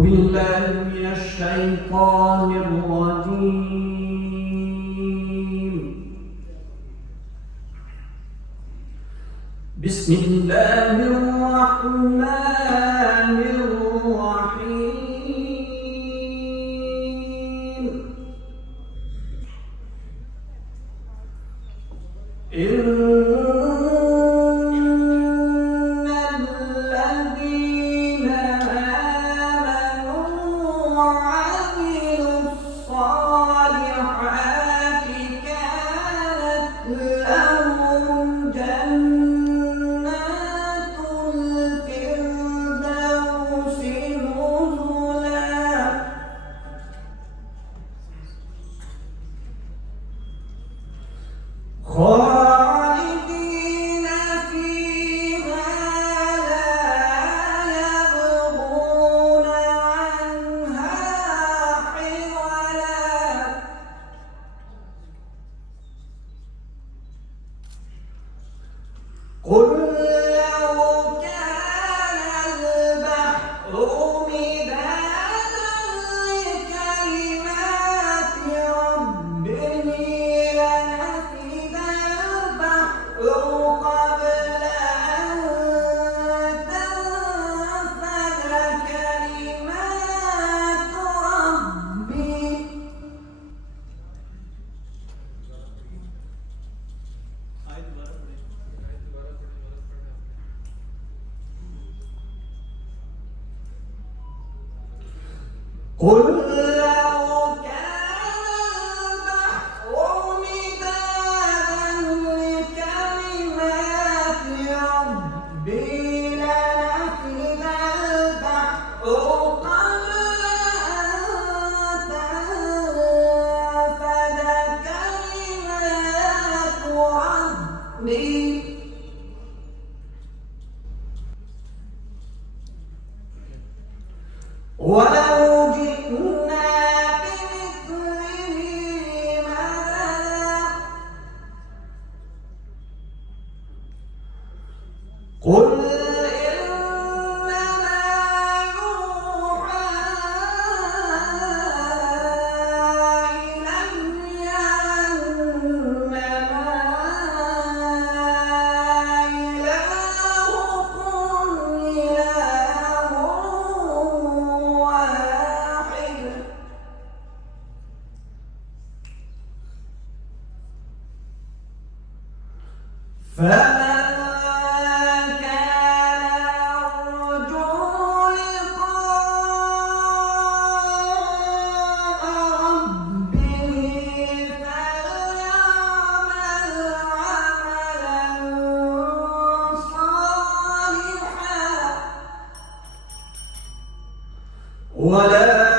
بالله من الشيطان الرجيم. بسم الله الرحمن الرحيم. إن الذين آمنوا وعملوا الصالحات كانت لهم جنات الفردوس نزلا خالدين فيها لا يبغون عنها حولا. قل لو كان البحر مدادا لكلمات ربي لنفد البحر قبل أن تنفد كلمات ربي قل لو كان البحر مدادا لكلمات ربي لنفد البحر قبل أن تنفد كلمات ربي ولو جئنا بمثله مددا. قل إنما يوحى إلي أنما إلهكم إله واحد. فمن كان يرجو لقاء ربه فليعمل عملا صالحا ولا